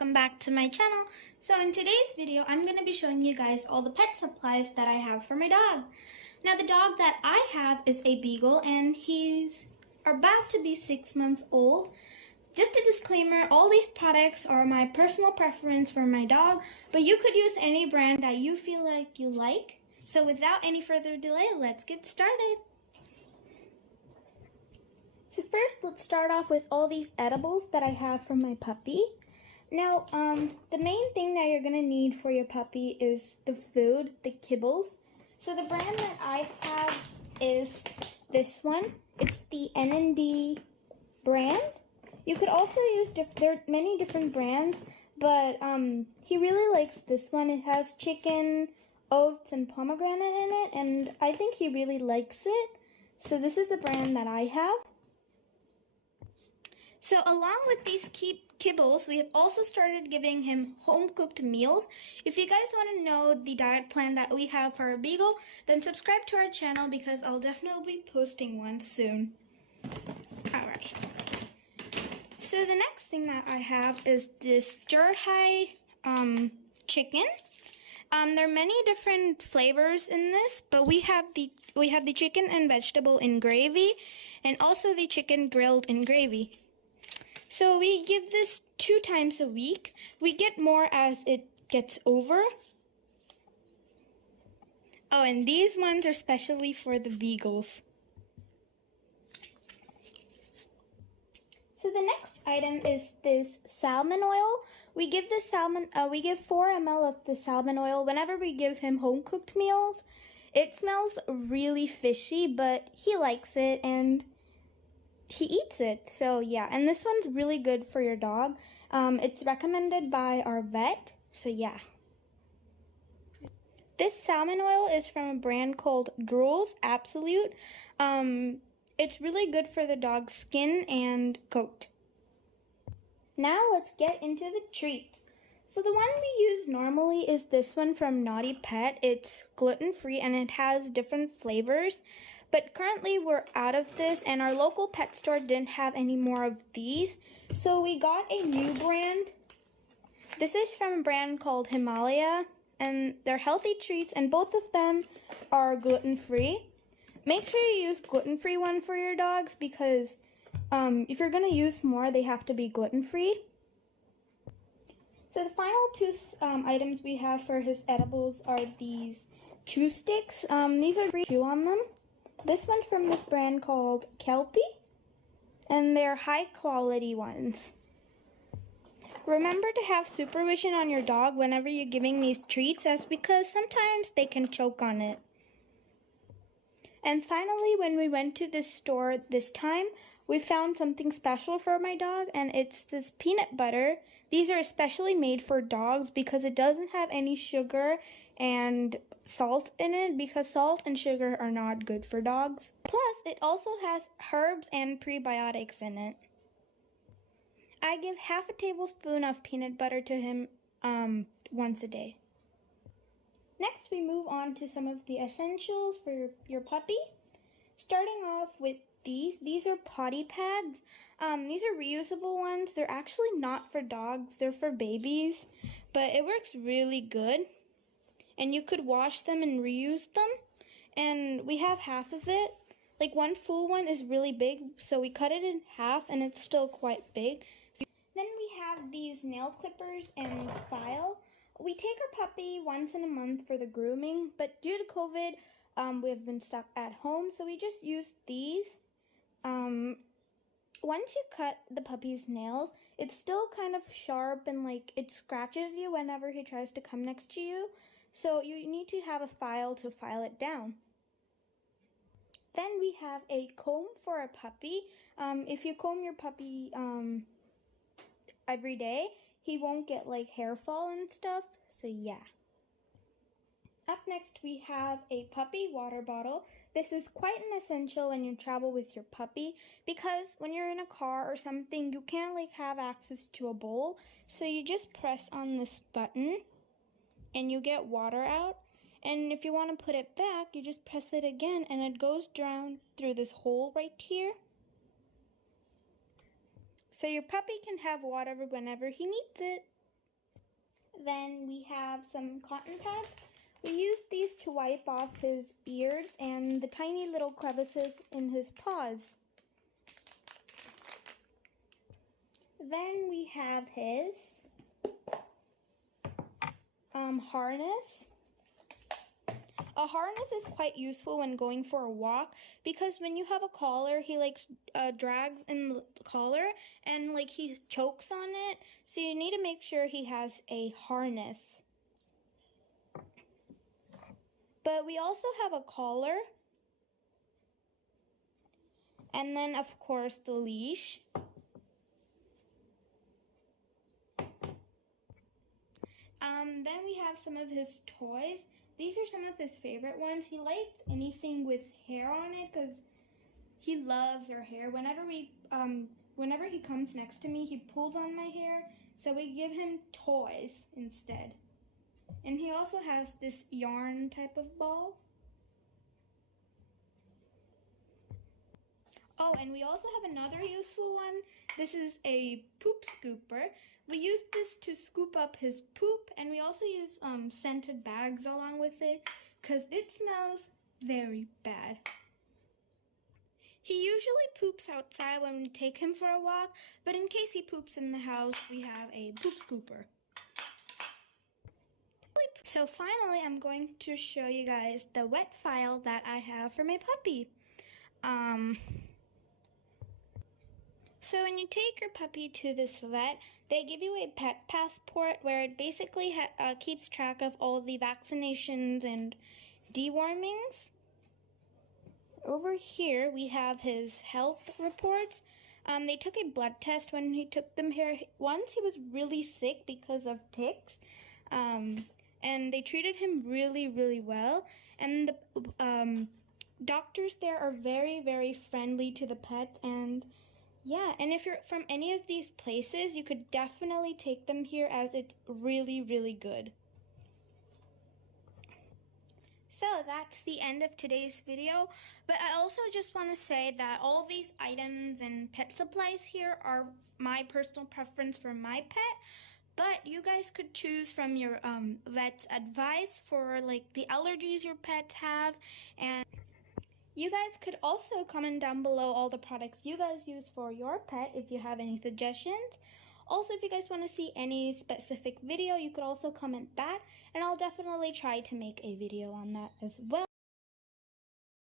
welcome back to my channel. So in today's video, I'm going to be showing you guys all the pet supplies that I have for my dog. Now the dog that I have is a Beagle and he's about to be 6 months old. Just a disclaimer, all these products are my personal preference for my dog, but you could use any brand that you feel like you like. So without any further delay, let's get started. So first, let's start off with all these edibles that I have for my puppy. Now, the main thing that you're going to need for your puppy is the food, the kibbles. So the brand that I have is this one. It's the N&D brand. You could also use, there are many different brands, but he really likes this one. It has chicken, oats, and pomegranate in it, and I think he really likes it. So this is the brand that I have. So along with these kibbles, we have also started giving him home-cooked meals. If you guys want to know the diet plan that we have for our Beagle, then subscribe to our channel because I'll definitely be posting one soon. Alright. So the next thing that I have is this Jurhai chicken. There are many different flavors in this, but we have the chicken and vegetable in gravy, and also the chicken grilled in gravy. So we give this 2 times a week. We get more as it gets over. Oh, and these ones are specially for the Beagles. So the next item is this salmon oil. We give 4 ml of the salmon oil whenever we give him home-cooked meals. It smells really fishy, but he likes it and he eats it. So yeah, and this one's really good for your dog. It's recommended by our vet, so yeah. This salmon oil is from a brand called Drool's Absolute. It's really good for the dog's skin and coat. Now let's get into the treats. So the one we use normally is this one from Naughty Pet. It's gluten-free and it has different flavors. But currently we're out of this and our local pet store didn't have any more of these. So we got a new brand. This is from a brand called Himalaya and they're healthy treats and both of them are gluten-free. Make sure you use gluten-free one for your dogs because if you're going to use more, they have to be gluten-free. So the final 2 items we have for his edibles are these chew sticks. These are free to chew on them. This one's from this brand called Kelpie, and they're high quality ones. Remember to have supervision on your dog whenever you're giving these treats, that's because sometimes they can choke on it. And finally, when we went to this store this time, we found something special for my dog, and it's this peanut butter. These are especially made for dogs because it doesn't have any sugar and salt in it, because salt and sugar are not good for dogs. Plus, it also has herbs and prebiotics in it. I give half a tablespoon of peanut butter to him once a day. Next, we move on to some of the essentials for your puppy. Starting off with these are potty pads. These are reusable ones. They're actually not for dogs, they're for babies, but it works really good. And you could wash them and reuse them. And we have half of it. Like one full one is really big, so we cut it in half and it's still quite big. Then we have these nail clippers and file. We take our puppy once in a month for the grooming, but due to COVID, we have been stuck at home, so we just use these. Once you cut the puppy's nails, it's still kind of sharp and like it scratches you whenever he tries to come next to you. So you need to have a file to file it down. Then we have a comb for a puppy. If you comb your puppy every day, he won't get like hair fall and stuff. So yeah. Up next we have a puppy water bottle. This is quite an essential when you travel with your puppy because when you're in a car or something, you can't like have access to a bowl. So you just press on this button and you get water out. And if you want to put it back, you just press it again and it goes down through this hole right here. So your puppy can have water whenever he needs it. Then we have some cotton pads. We use these to wipe off his ears and the tiny little crevices in his paws. Then we have his harness. A harness is quite useful when going for a walk because when you have a collar, he drags in the collar and he chokes on it. So you need to make sure he has a harness. But we also have a collar. And then of course the leash. Then we have some of his toys. These are some of his favorite ones. He likes anything with hair on it because he loves our hair. Whenever he comes next to me, he pulls on my hair. So we give him toys instead. And he also has this yarn type of ball. Oh, and we also have another useful one. This is a poop scooper. We use this to scoop up his poop, and we also use scented bags along with it because it smells very bad. He usually poops outside when we take him for a walk, but in case he poops in the house, we have a poop scooper. So finally, I'm going to show you guys the wet file that I have for my puppy. So when you take your puppy to this vet, they give you a pet passport where it basically keeps track of all the vaccinations and dewormings. Over here, we have his health reports. They took a blood test when he took them here. Once he was really sick because of ticks, and they treated him really, really well. And the doctors there are very, very friendly to the pets. And yeah, and if you're from any of these places, you could definitely take them here as it's really, really good. So that's the end of today's video, but I also just want to say that all these items and pet supplies here are my personal preference for my pet, but you guys could choose from your vet's advice for the allergies your pets have, and you guys could also comment down below all the products you guys use for your pet if you have any suggestions. Also, if you guys want to see any specific video, you could also comment that, and I'll definitely try to make a video on that as well.